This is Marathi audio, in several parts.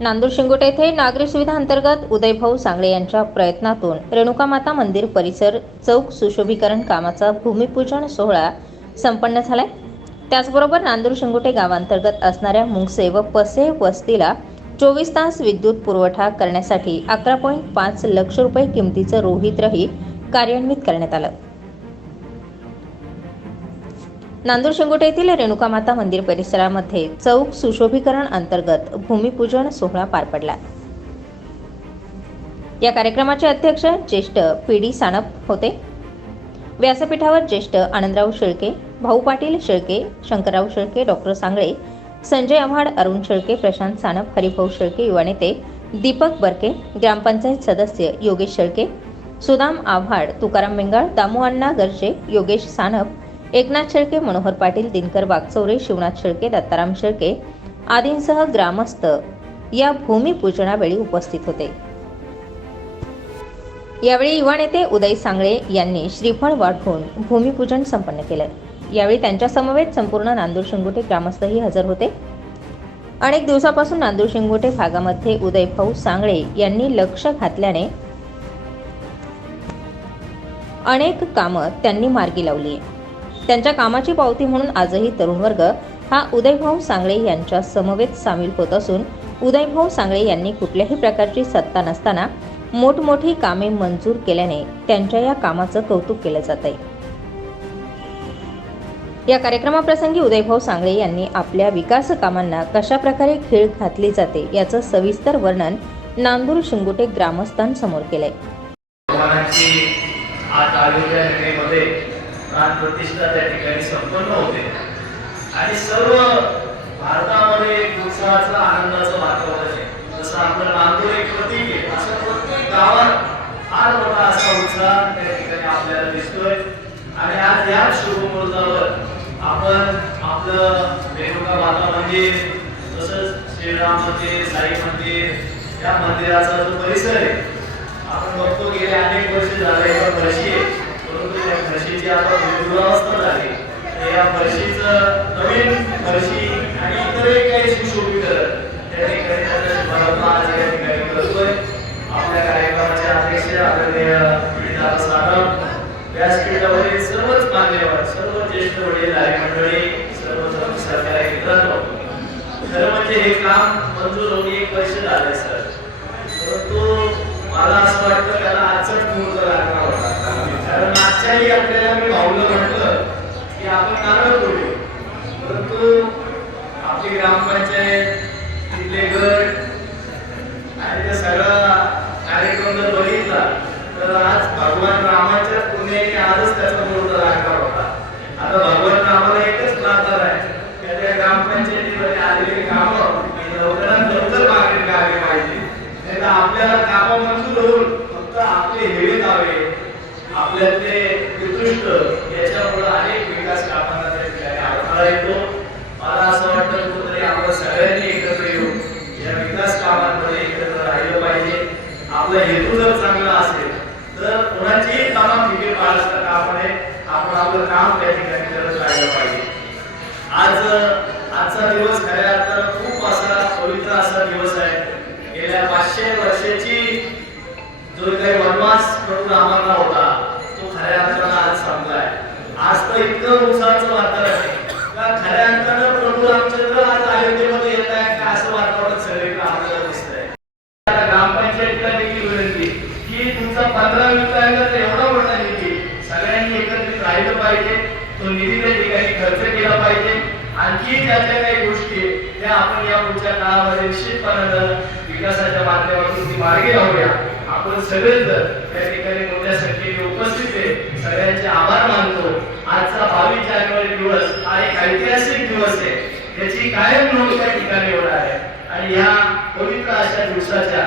नांदूर शिंगोटे येथे नागरी सुविधा अंतर्गत उदयभाऊ सांगळे यांच्या प्रयत्नातून रेणुका माता मंदिर परिसर चौक सुशोभीकरण कामाचा भूमिपूजन सोहळा संपन्न झालाय. त्याचबरोबर नांदूर शिंगोटे गावांतर्गत असणाऱ्या मुंगसे व पसे वस्तीला चोवीस तास विद्युत पुरवठा करण्यासाठी अकरा पॉईंट पाच लक्ष रुपये किमतीचं रोहित्रही कार्यान्वित करण्यात आलं. नांदूर शेंगोटे येथील रेणुका माता मंदिर परिसरामध्ये चौक सुशोभीकरण अंतर्गत भूमिपूजन सोहळा पार पडला. या कार्यक्रमाचे अध्यक्ष ज्येष्ठ पी डी सानप होते. व्यासपीठावर ज्येष्ठ आनंदराव शेळके भाऊ पाटील शेळके शंकरराव शेळके डॉक्टर सांगळे संजय आव्हाड अरुण शेळके प्रशांत सानप हरिभाऊ शेळके युवा नेते दीपक बर्के ग्रामपंचायत सदस्य योगेश शेळके सुदाम आव्हाड तुकाराम बेंगाळ दामू अण्णा गर्जे योगेश सानप एकनाथ शेळके मनोहर पाटील दिनकर वागचौरे शिवनाथ शेळके दत्ताराम शेळके आदींसह ग्रामस्थ या भूमिपूजनावेळी उपस्थित होते. यावेळी युवा नेते उदय सांगळे यांनी श्रीफळ वाढवून भूमिपूजन संपन्न केलं. यावेळी त्यांच्या समवेत संपूर्ण नांदूर शिंगोटे ग्रामस्थही हजर होते. अनेक दिवसापासून नांदूर शिंगोटे भागामध्ये उदयभाऊ सांगळे यांनी लक्ष घातल्याने अनेक कामं त्यांनी मार्गी लावली. आहे त्यांच्या कामाची पावती म्हणून आजही तरुण वर्ग हा उदयभाऊ सांगळे यांच्या समवेत सामील होत असून उदयभाऊ सांगळे यांनी कुठल्याही प्रकारची सत्ता नसताना मोठमोठी कामे मंजूर केल्याने त्यांच्या या कामाचं कौतुक केलं जात आहे. या कार्यक्रमाप्रसंगी उदयभाऊ सांगळे यांनी आपल्या विकास कामांना कशा प्रकारे खीळ घातली जाते याचं सविस्तर वर्णन नांदूर शिंगोटे ग्रामस्थांसमोर केलंय. प्राण प्रतिष्ठा त्या ठिकाणी संपन्न होते. आणि सर्व भारतामध्ये एक उत्साहाचं आनंदाचं वातावरण आहे. जसं आपलं नांदूर एक प्रतीक आहे असं प्रत्येक गावात फार मोठा असा उत्साह त्या ठिकाणी आपल्याला दिसतोय. आणि आज या शुभमुहूर्तावर आपण आपलं रेणुका माता मंदिर तसंच श्रीराम मंदिर साई मंदिर या मंदिराचा जो परिसर आहे आपण बघतो गेले अनेक वर्ष झाले एका फरशी आहे. फरशीची आता दुरावस्था झाली. या फरशीचं नवीन फरशी आणि इतरही काही सुशोभीकरण त्या ठिकाणी त्याचा शुभारंभ आज या ठिकाणी करतोय. आपल्या कार्यक्रमाच्या अध्यक्ष आदरणीय विधान साधव व्यासपीठावरील सर्वच मान्यवर सर्व ज्येष्ठ वडीलधारी मंडळी सर्व सरकारी मित्रांनो खरं म्हणजे हे काम मंजूर होऊन एक वर्ष झाले सर. परंतु मला असं वाटतं त्याला आजच मुहूर्त लागणार कारण आपल्याला मी भाऊला म्हटलं की आपण नारळ करूया परंतु आपली ग्रामपंचायत तिथले गट आणि ते सगळा कार्यक्रम जर बघितला तर आज भगवान रामाच्या पुण्याने आजच त्याचा मुहूर्त लागणार होता आता भगवान रामाला एकच प्रार्थना आहे की त्या ग्रामपंचायतीमध्ये आलेली कामं ही लवकरात लवकर मागे लावली पाहिजे नाही तर आपल्याला कामं मंजूर होऊन फक्त आपले हेवे दावे उत्कृष्ट अनेक विकास कामांना त्या ठिकाणी अडथळा येतो. मला असं वाटतं आपण सगळ्यांनी एकत्र येऊन या विकास कामांमध्ये एकत्र राहिलं पाहिजे. आपला हेतू जर चांगला असेल तर कोणाचीही कामं फिके आपण आपलं काम त्या ठिकाणी करत राहिलं पाहिजे. आज आजचा दिवस खऱ्या अर्थानं खूप असा पवित्र असा दिवस आहे. गेल्या पाचशे वर्षाची जो काही वनवास करून आम्हाला होता तो खऱ्या अर्थानं आज संपलाय. आज तर इतकं उत्साहाचं वातावरण आहे. का खऱ्या अर्थानं प्रभू रामचंद्र आज अयोध्येमध्ये येत आहे का असं वातावरण सगळीकडे आपल्याला दिसतंय. आता ग्रामपंचायतीला देखील विनंती की तुमचा पंधरा विभागाचा एवढा मोठा निधी सगळ्यांनी एकत्रित राहिलं पाहिजे. तो निधी त्या ठिकाणी खर्च केला पाहिजे. आणखी ज्या ज्या काही गोष्टी आहेत, त्या आपण या पुढच्या काळामध्ये निश्चितपणानं विकासाच्या माध्यमातून ती मार्गी लावूया. आपण सगळे जर सगळ्यांचे आभार मानतो. आजचा बावीस जानेवारी दिवस हा एक ऐतिहासिक दिवस आहे. त्याची कायम नोंद त्या ठिकाणी होणार आहे. आणि ह्या पवित्र अशा दिवसाच्या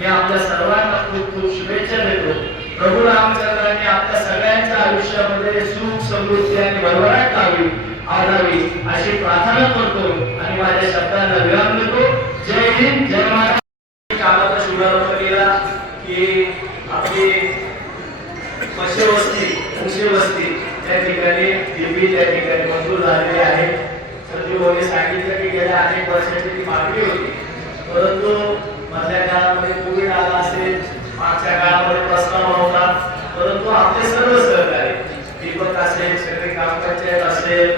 मी आपल्या सर्वांना खूप खूप शुभेच्छा देतो. प्रभू रामचंद्रांनी आपल्या सगळ्यांच्या आयुष्यामध्ये सुख समृद्धी आणि भरभराट लावी आणावी अशी प्रार्थना करतो आणि माझ्या शब्दांना विराम देतो. जय हिंद जय महाराज कामाचा शुभारंभ केला की आपली पश्चिम वस्ती मुशी वस्ती त्या ठिकाणी देवी त्या ठिकाणी मंजूर झालेली आहे. सचिवांनी सांगितलं की गेल्या अनेक वर्षाची ती मागणी होती. परंतु मधल्या काळामध्ये कोविड आला असेल मागच्या काळामध्ये प्रस्ताव होता परंतु आपले सर्व सहकारी दीपक असेल सगळे ग्रामपंचायत असेल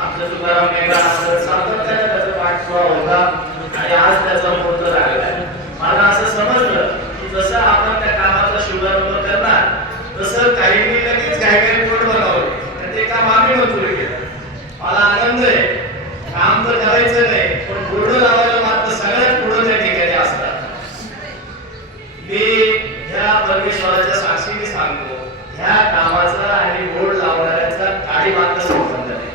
आमचं तुकाराम मेघा असेल सातत्याने त्याचा पाठपुरावा होता. आणि आज त्याचा मुहूर्त लागला आहे मला असं समजलं की जसं आपण त्या कामाचा शुभारंभ करणार तसं काहींनी लगेच काही काही कोट बनवले तर ते काम आम्ही मंजूर केलं मला आनंद आहे काम तर करायचं नाही पण बोर्ड लावायला मात्र सगळ्यात पुढे त्या ठिकाणी असतात मी ह्या परमेश्वराच्या साक्षीने सांगतो ह्या कामाचा आणि बोर्ड लावणाऱ्याचा काही मात्र संबंध नाही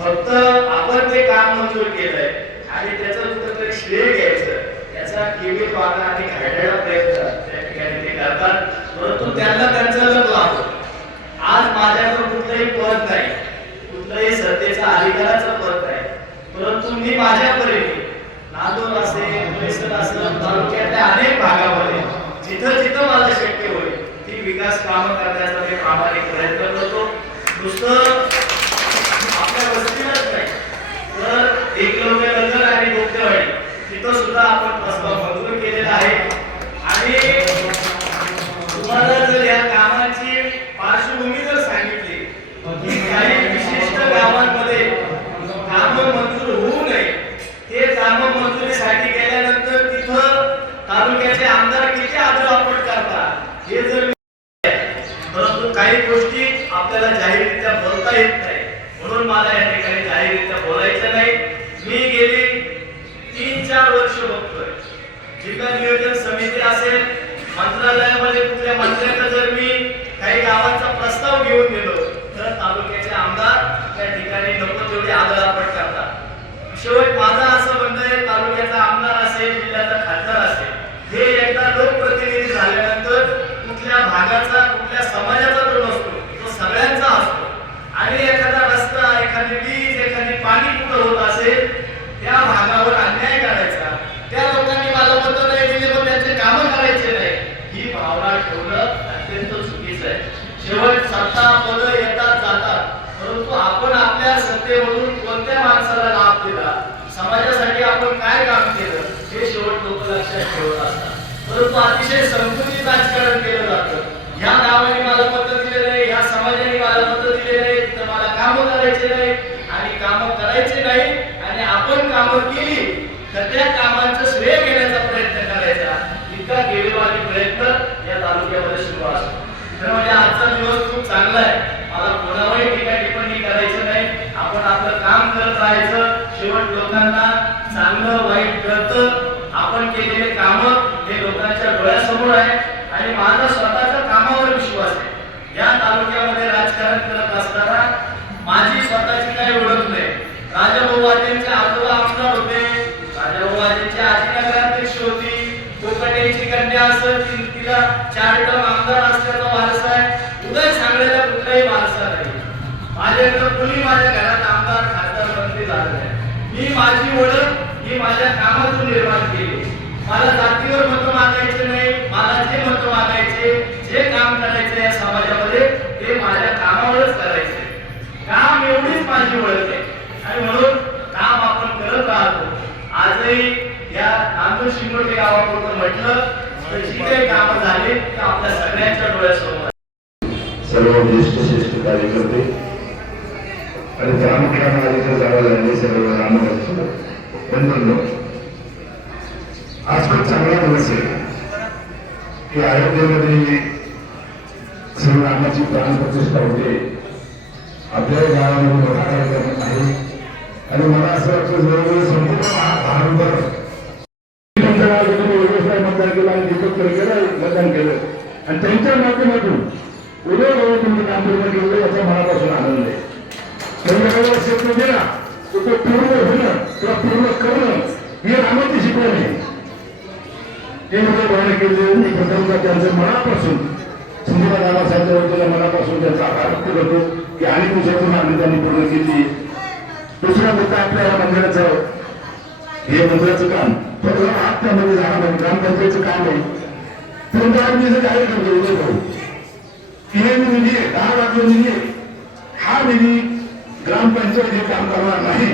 फक्त आपण ते काम मंजूर केलंय आणि त्याचं कुठंतरी श्रेय घ्यायचं याचा केवळ पाहणं आणि घडण्याचा प्रयत्न त्या ठिकाणी ते करतात परंतु त्यांना त्यांचं लग लागतो आज माझ्याकडे कुठलंही पद नाही. कुठलंही सत्तेचा अधिकाराचं पद नाही. परंतु मी माझ्या परीने नांदूर असेल परिसर असेल तालुक्यातल्या अनेक भागामध्ये जिथं जिथं मला शक्य होईल ती विकास कामं करण्याचा मी प्रामाणिक प्रयत्न करतो. नुसतं आपल्या वस्तीलाच नाही तर एक नगर आणि गोप्यवाडी तिथं सुद्धा आपण प्रस्ताव मंजूर केलेला आहे. आणि तुम्हाला जर या कामाची पार्श्वभूमी जर सांगितली की काही विशिष्ट गावांमध्ये कामं मंजूर होऊ नये ते कामं मंजुरीसाठी गेल्यानंतर तिथं तालुक्याचे आमदार किती आदरापट करतात हे जर परंतु काही गोष्टी आपल्याला जाहीररित्या बोलता येत नाही म्हणून मला या ठिकाणी जाहीररित्या बोलायचं नाही मी गेली तीन चार वर्ष बघतोय. जिल्हा नियोजन समिती असेल मंत्रालयामध्ये कुठल्या मंत्र्याचा जर मी काही गावांचा प्रस्ताव घेऊन गेलो तर तालुक्याचे आमदार त्या ठिकाणी नको तेवढे आदळापट करतात. शेवट माझा असं म्हणणं आहे तालुक्याचा आमदार असेल जिल्ह्याचा खासदार असेल हे एकदा लोकप्रतिनिधी झाल्यानंतर कुठल्या भागाचा कुठल्या समाजाचा तो नसतो तो सगळ्यांचा असतो आणि एखादा रस्ता एखादी वीज एखादी पाणी कुठं होत असेल त्या भागावर अन्याय करायचा त्या लोकांनी मला मत नाही दिले पण त्यांचे कामं करायचे नाही ही भावना ठेवणं अत्यंत चुकीचं आहे शेवट सत्ता पद येतात जातात परंतु आपण आपल्या सत्तेमधून कोणत्या माणसाला लाभ दिला समाजासाठी आपण काय काम केलं हे शेवट लोक लक्षात ठेवत असतात. परंतु अतिशय संकुचित राजकारण केलं जातं. ह्या गावाने मला मत दिले नाही ह्या समाजाने मला मत दिले नाही तर मला कामं करायचे नाही आणि कामं करायचे नाही आणि आपण कामं केली तर त्या कामांचं श्रेय घेण्याचा प्रयत्न करायचा. इतका गेलेवाली प्रयत्न या तालुक्यामध्ये सुरू असतो. तर म्हणजे आजचा दिवस खूप चांगला आहे. मला कोणावरही टीका टिप्पणी करायचं नाही. आपण आपलं काम करत राहायचं. शेवट लोकांना डोळ्यासमोर आहे आणि माझा स्वतःचा कामावर विश्वास आहे. या तालुक्यामध्ये राजकारण करत असताना माझी स्वतःची काही ओळख नाही. राजाभाऊ आजींचे आजोबा आमदार होते. राजाभाऊ आजींची आजी नगराध्यक्ष होती. कोकटेची कन्या असत तिला चार टर्म आमदार असल्याचा वारसा आहे. उदय सांगण्याचा कुठलाही वारसा नाही. माझ्याकडे कुणी माझ्या घरात आमदार खासदार मंत्री झाले नाही. मी माझी ओळख ही माझ्या कामातून निर्माण केली. मला काम करायचे या समाजामध्ये ते माझ्या कामावरच करायचे काम एवढीच माझी ओळख आहे. आणि म्हणून काम आपण करत राहतो. आजही या नांदूर शिंगोटे गावापुरतं म्हटलं तर जी काही कामं झाली ते आपल्या सगळ्यांच्या डोळ्यासमोर. सर्व ज्येष्ठ श्रेष्ठ कार्यकर्ते आणि ग्रामठाणाचे जागा झालेले सर्व ग्रामपंच बंधूंनो आज खूप चांगला दिवस आहे. की अयोध्येमध्ये श्री रामाची प्राणप्रतिष्ठा होते. आपल्याही गावामध्ये मोठा कार्यक्रम आहे. आणि मला असं वाटतं जवळजवळ संपूर्ण भा- भारतभर तुमच्या मतदान केलं आणि दीपक मतदान केलं. आणि त्यांच्या माध्यमातून उद्या भाऊ तुम्ही काम पूर्ण केलं याचा मनापासून आनंद आहे. त्यांच्याकडे क्षेत्र दिला तर तो पूर्ण होणं किंवा पूर्ण करणं ही रामाची शिकवण आहे. ते उदय भावाने केले त्यांचं मनापासून संजीवा रामासाहेबच्या वतीला मनापासून त्यांचा आभार व्यक्त करतो की अनेक दिवसातून मागणी त्यांनी पूर्ण केली. दुसरा मुद्दा आपल्या या मंदिराचं हे मंदिराचं काम थोडं आत त्यामध्ये जाणं ग्रामपंचायतचं काम आहे. परंतु आज जे कार्य करतो उदय भाऊ तीन निधी आहे दहा लाख निधी आहे हा निधी ग्रामपंचायत हे काम करणार नाही.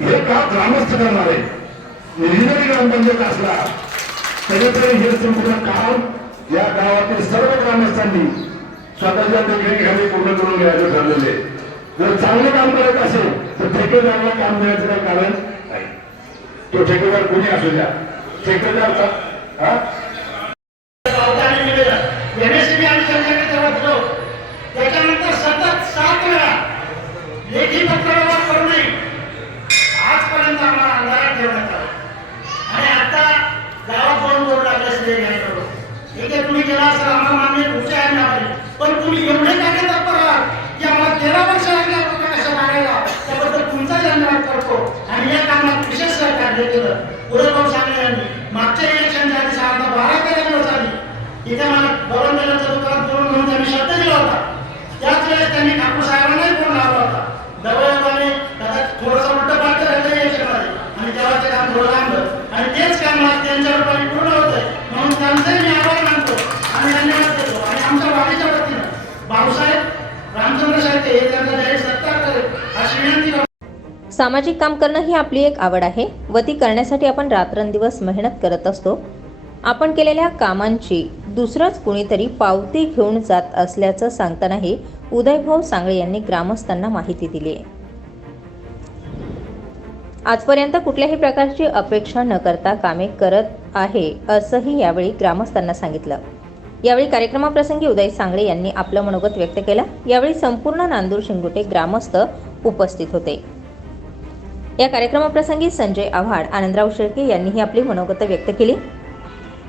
हे काम ग्रामस्थ करणार आहे. निधी जरी ग्रामपंचायत असला तरी तरी हे संपूर्ण काम या गावातील सर्व ग्रामस्थांनी स्वतःच्या देखरेखीखाली पूर्ण करून घ्यायचं ठरलेले जर चांगलं काम करत असेल तर ठेकेदाराला काम देण्याचं काही कारण नाही. तो ठेकेदार कोणी असू द्या. ठेकेदारचा हा? त्याच्यानंतर सतत सात वेळा लेखी पत्रव्यवहार करूनही आजपर्यंत आम्हाला अंधारात ठेवण्यात आलं आणि आता गावात दोन बोर्ड लागले असले घ्यायचं इथे तुम्ही गेला असेल आम्हाला मान्य तुमचे आहे ना आपले. पण तुम्ही एवढे काय तत्पर आहात की आम्हाला तेरा वर्ष लागले आपण कशा मागायला त्याबद्दल तुमचा धन्यवाद करतो. आणि या कामात विशेष सहकार्य केलं पुढे भाऊ सांगले यांनी मागच्या इलेक्शनच्या आधी साधारण बारा तेरा दिवस आधी इथे मला भवन दिल्याचं दुकान करून म्हणून त्यांनी शब्द दिला होता त्याच वेळेस त्यांनी ठाकूर साहेबांनाही फोन लावला होता दबावाने कदाचित थोडंसं उलट पालट राहिलं इलेक्शनमध्ये आणि तेव्हा ते काम थोडं लांबलं आणि तेच काम आज त्यांच्या रूपाने पूर्ण होत आहे म्हणून त्यांचंही मी आभार मानतो आणि धन्यवाद देतो आणि आमच्या वाडीच्या वतीनं भाऊसाहेब रामचंद्र साहेब हे त्यांचा जाहीर सत्कार करेल अशी विनंती करतो सामाजिक काम करणं ही आपली एक आवड आहे व ती करण्यासाठी आपण रात्रंदिवस मेहनत करत असतो. आपण केलेल्या कामांची दुसरंच कुणीतरी पावती घेऊन जात असल्याचं सांगतानाही उदयभाऊ सांगळे यांनी ग्रामस्थांना माहिती दिली आहे आजपर्यंत कुठल्याही प्रकारची अपेक्षा न करता कामे करत आहे असंही यावेळी ग्रामस्थांना सांगितलं. यावेळी कार्यक्रमाप्रसंगी उदय सांगळे यांनी आपलं मनोगत व्यक्त केलं. यावेळी संपूर्ण नांदूर शिंगोटे ग्रामस्थ उपस्थित होते. या कार्यक्रमाप्रसंगी संजय आव्हाड आनंदराव शेळके यांनीही आपली मनोगत व्यक्त केली.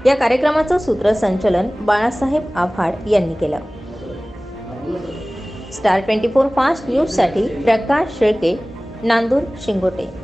या कार्यक्रमाचं सूत्रसंचलन बाळासाहेब आव्हाड यांनी केलं. स्टार ट्वेंटी फोर फास्ट न्यूजसाठी प्रकाश शेळके नांदूर शिंगोटे.